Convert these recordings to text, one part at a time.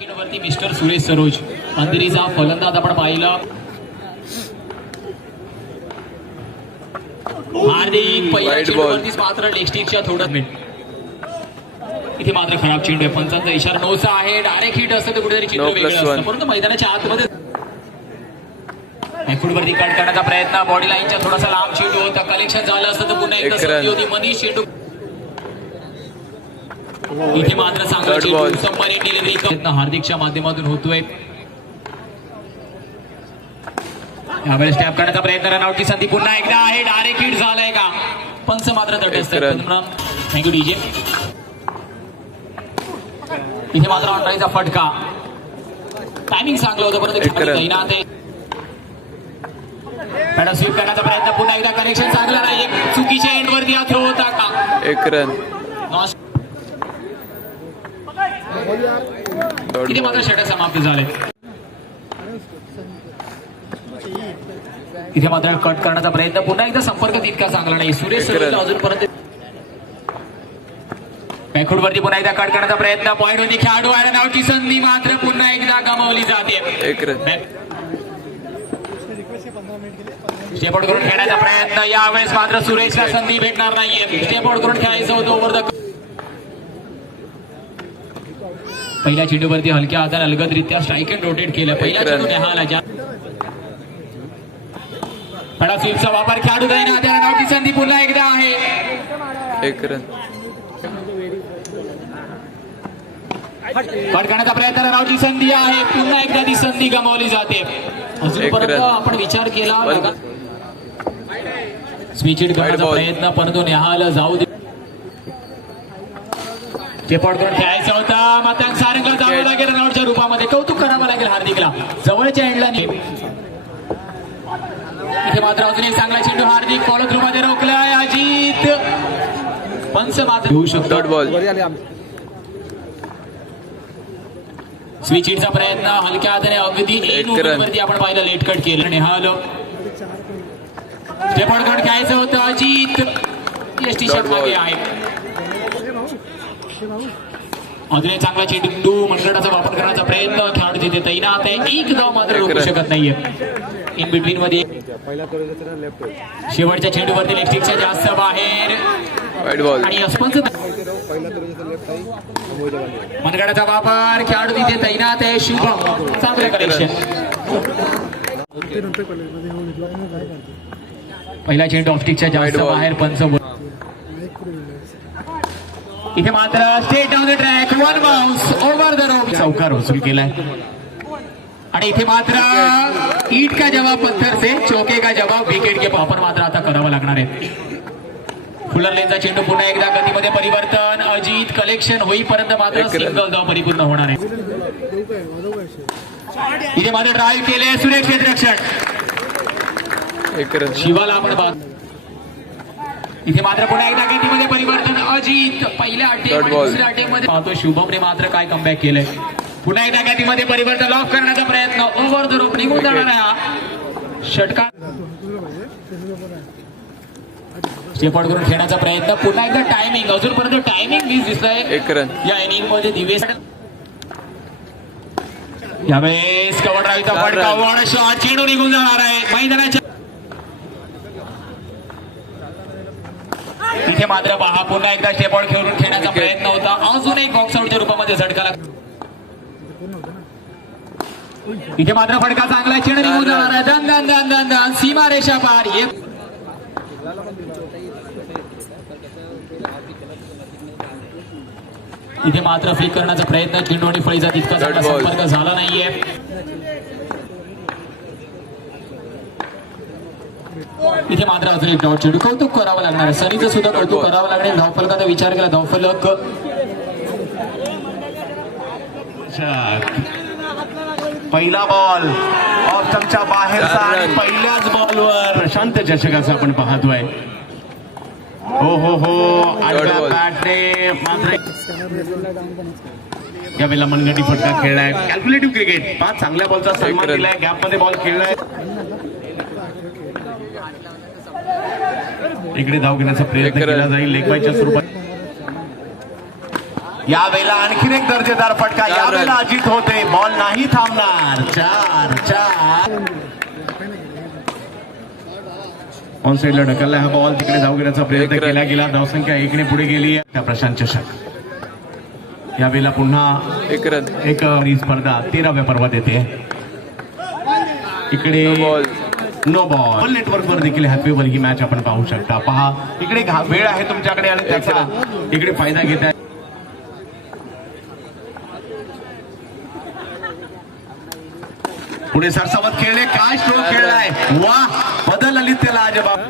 विकेटवरती mister Suresh Saroj. अंधेरीचा फलंदाज आपण पाहिला. हार्दिक पहिल्या. चेंडूवरतीच मात्र थोडं इथे मात्र खराब चेंडू आहे. पंचांचा इशारा नोसा आहे. डायरेक्ट हिट असतं तर कुठेतरी चित्र वेगळं असतं. परंतु मैदानाच्या आतमध्ये बॅकफुटवरती कट करण्याचा प्रयत्न. बॉडी लाईनच्या थोडासा लांब चेंडू होता. कलेक्शन झालं असतं तर पुन्हा एकदा होती. मनीष चेंडू इथे मात्र डिलिव्हरी प्रयत्न हार्दिकच्या माध्यमातून होतोय. यावेळेस टॅप करण्याचा प्रयत्न रनआउटची संधी पुन्हा एकदा आहे. डायरेक्ट हिट झालाय का? पंच मात्र तटस्थ. थँक्यू डीजे इथे मात्र ऑनराईचा फटका. टायमिंग चांगलं होतं परंतु ते. पॅडा स्वीप करण्याचा प्रयत्न पुन्हा एकदा कनेक्शन चांगलं नाही एक चुकीच्या एंड वरती हा थ्रो होता का? एक रन इथे मात्र षटक समाप्त झाले? इथे मात्र कट करण्याचा प्रयत्न. पुन्हा एकदा संपर्क तितका चांगला नाही. सुरेश अजूनपर्यंत बॅकफुट वरती पुन्हा एकदा कट करण्याचा प्रयत्न. पॉईंट वरती खेळाडू आहे नावची संधी मात्र पुन्हा एकदा गमावली जाते. स्टेपआउट करून खेळण्याचा प्रयत्न. यावेळेस मात्र सुरेशला संधी भेटणार नाहीये. स्टेपआउट करून खेळायचं होतं ओव्हर द पहिल्या चेंडूवरती हलक्या हाताने अलगदरित्या स्ट्राईक अँड रोटेट केलं. पहिल्या एक रन. चेंडू निहाल ज्या फडा स्वीपचा वापर खेळाडू दैना त्याला नावची संधी पुन्हा एकदा आहे. एक रन कट करण्याचा प्रयत्न रावची संधी आहे. पुन्हा एकदा ती संधी गमावली जाते. अजूनपर्यंत. आपण विचार केला. बल- लगा- स्विच हिट करण्याचा. प्रयत्न परंतु निहाल जाऊ दे. चेपॉट करून खेळायचा होता. मात्र सारंगला जावं लागेल रनआउटच्या रूपामध्ये. कौतुक करावं लागेल हार्दिकला. जवळच्या एंडला इथे मात्र अजून एक चांगला चेंडू हार्दिक फॉलो थ्रू मध्ये रोखलाय अजित. पंच मात्र घेऊ शकतो. डॉट बॉल स्विच हिटचा प्रयत्न हलक्या हाताने अगदी आपण पाहिलं लेट कट केलं. निहाल स्टेपॉट करून खेळायचं होतं अजित. एस टी शर्ट मागे. आहे. अजून एक चांगला चेंडू मनगटाचा वापर करण्याचा प्रयत्न. खेळाडू तिथे तैनात आहे एक धाव मात्र रोखू. शकत नाहीये. इन बिटवीन मध्ये शेवटच्या चेंडूवरती लेफ्टिकच्या जास्त बाहेर. आणि मनगडाचा वापर खेळाडू तिथे तैनात आहे शुभम. चांगलं कनेक्शन पहिला चेंडू ऑप्टिकच्या जास्त. बाहेर पंच इथे मात्र straight on the track one bounce over the rope चौकार वसूल केलाय. आणि इथे मात्र ईट का जवाब पत्थर से चौके का जवाब विकेट के वापर मात्र आता करावा लागणार आहे फुलर लेनचा चेंडू पुन्हा एकदा गतीमध्ये परिवर्तन. अजित कलेक्शन होईपर्यंत मात्र. सिंगल धाव परिपूर्ण होणार आहे. इथे मात्र ड्राईव्ह केले सुरेश क्षेत्ररक्षण शिवाला आपण इथे मात्र पुन्हा एकदा गतीमध्ये परिवर्तन. अजित पहिल्या ball. दुसऱ्या अटेकमध्ये पाहतो शुभमने मात्र काय कमबॅक केलंय. पुन्हा एकदा गतीमध्ये परिवर्तन लॉक करण्याचा प्रयत्न. ओव्हर द रोप निघून जाणार आहे हा. षटकार. स्टेपआउट करून खेळण्याचा प्रयत्न. पुन्हा एकदा टायमिंग अजूनपर्यंत टायमिंग वीज दिसतंय. एक रन या इनिंगमध्ये दिवेस यावेळेस कवर ड्राईव्हचा चार फटका. वन शॉट चेंडू निघून जाणार आहे. मैदानाच्या इथे मात्र पहा पुन्हा एकदा स्टेपआउट खेळून खेळण्याचा. प्रयत्न होता. अजून एक बॉक्स आउटच्या रूपामध्ये झटका लाग- इथे मात्र फटका चांगला चेंडू निघून. जाणार आहे. दन दन दन दन दन. सीमा रेषा पार. एक इथे मात्र फ्लिक करण्याचा प्रयत्न. चेंडू आणि फळीचा तितका. संपर्क झाला नाहीये. इथे मात्र अजून एक डॉट चेंडू. कौतुक करावं लागणार. आहे सनीचं सुद्धा कौतुक. करावं लागणार. धावफलकाचा विचार केला. धावफलक. पहिला बॉल ऑप्शनच्या बाहेरचा आणि. पहिल्याच बॉलवर प्रशांत चषकाचं आपण पाहतोय. हो हो हो. बॅटने मात्र या वेळेला मनगटी फटका खेळलाय. कॅल्क्युलेटिव्ह क्रिकेट पाच चांगल्या बॉलचा सन्मान. दिलाय गॅपमध्ये बॉल खेळलाय. इकडे धाव घेण्याचा प्रयत्न. केला जाईल. लेखबाईच्या स्वरूपात यावेळेला आणखीन एक दर्जेदार फटका. यावेळेला. अजित होते. बॉल नाही थांबणार. चार चार. ऑन साईडला ढकलला हा बॉल तिकडे जाऊ घेण्याचा प्रयत्न. केला गेला. धावसंख्या एकने पुढे गेली त्या प्रशांत चषक. यावेळेला पुन्हा एक रन. एक अ, स्पर्धा तेराव्या पर्वात येते. इकडे बॉल नो बॉल नेटवर्क वर देखील हॅपी वर ही मॅच आपण पाहू शकता. पहा इकडे घा- वेळ आहे तुमच्याकडे आणि त्याचा इकडे फायदा घेत आहे. पुढे सरसावत खेळले काय स्ट्रोक खेळलाय? वा बदल आली त्याला अजबाब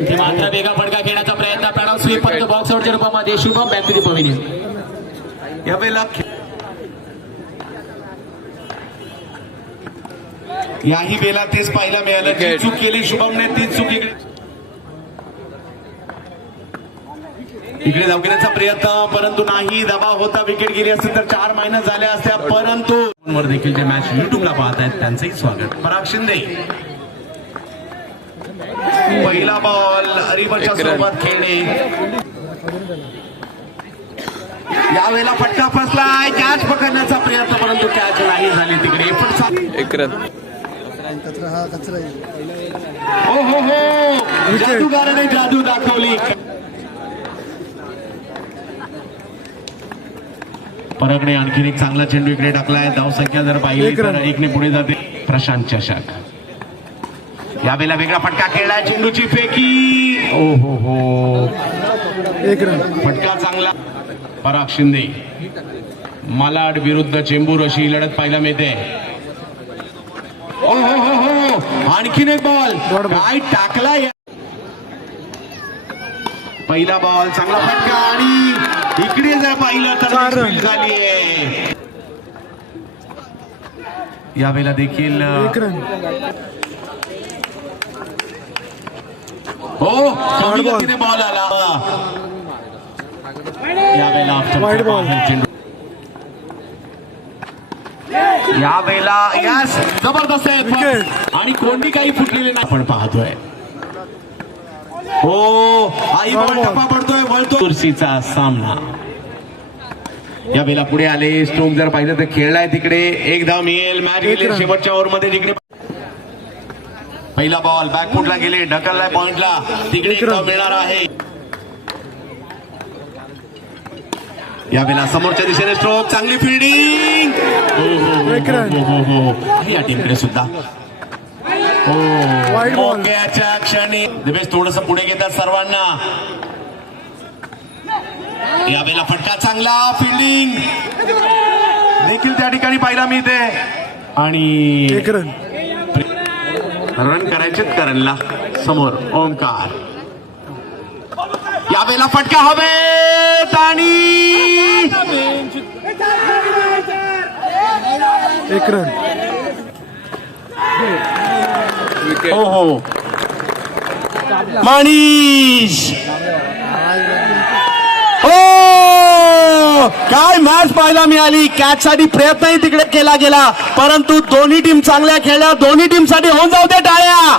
इथे मात्र वेगा फटका खेळण्याचा प्रयत्न प्रणव स्वीप बॉक्स आउटच्या रूपामध्ये शुभम बॅक टू दी यावेळेला याही वेळेला तेच पाहायला मिळालं. जी. चूक केली शुभमने तीच चूक इकडे इकडे जाऊ घेण्याचा प्रयत्न परंतु नाही. दबाव होता विकेट गेली असती तर चार महिने झाल्या असत्या. परंतु वर देखील जे मॅच युट्यूबला पाहत आहेत त्यांचंही स्वागत. पराग शिंदे. पहिला बॉल रन. सोबत खेळणे. यावेळेला फटका फसलाय कॅच पकडण्याचा प्रयत्न परंतु कॅच नाही झाली तिकडे. पण सा- एक रन कचरा हा कचरा आहे. हो हो हो जादूगाराने जादू दाखवली आणखीन एक चांगला चेंडू इकडे टाकलाय. धाव संख्या जर पाहिली. तर एकने पुढे जाते. प्रशांत चषक. यावेळेला वेगळा फटका खेळलाय चेंडूची फेकी. ओ हो. हो एक रन. फटका चांगला. पराग शिंदे. मालाड विरुद्ध चेंबूर अशी लढत पाहायला मिळते. ओ हो आणखीन एक बॉल. काय टाकला पहिला बॉल चांगला फटका आणि इकडे जर पाहिलं तर झालीये यावेळेला देखील हो बॉल आला. यावेळेला चेंडू यावेळेला यस जबरदस्त आहे. आणि कोणती काही फुटलेली नाही आपण पाहतोय हो आई. टप्पा पडतोय वळतो कुर्सीचा सामना यावेळेला पुढे आले स्ट्रोक जर पाहिलं तर खेळलाय तिकडे एक धाव मिळेल मॅच गेले. शेवटच्या ओव्हरमध्ये जिकडे पहिला बॉल बॅकफुटला गेले ढकललाय पॉइंटला तिकडे. मिळणार आहे यावेळेला समोरच्या दिशेने स्ट्रोक चांगली फिल्डिंग एक run. या टीमकडे सुद्धा. हो. क्षणी. दिवेश थोडस पुढे घेतात सर्वांना. यावेळेला फटका चांगला फिल्डिंग देखील त्या ठिकाणी पाहायला मिळते. आणि एक रन रन करायचे करणला. समोर ओंकार. यावेळेला फटका हवेत ताणी. एक रन हो हो. मनीष. हो! काय मॅच पाहायला मिळाली? कॅच साठी प्रयत्नही तिकडे केला गेला. परंतु दोन्ही टीम चांगल्या खेळल्या. दोन्ही टीमसाठी होऊन जाऊ दे टाळ्या.